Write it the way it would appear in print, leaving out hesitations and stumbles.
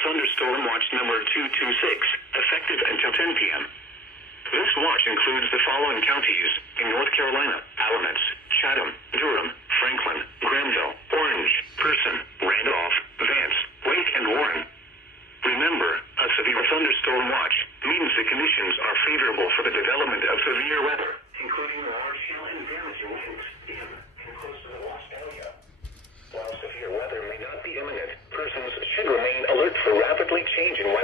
Thunderstorm Watch number 226, effective until 10 p.m. This watch includes the following counties in North Carolina: ALAMANCE, CHATHAM, DURHAM, Franklin, GRANVILLE, Orange, Person, Randolph, Vance, Wake, and Warren. Remember, a severe thunderstorm watch means the conditions are favorable for the development of severe weather, including large hail and damaging winds in and close to the lost area. While severe weather may not be imminent, persons should remain alert for rapidly changing weather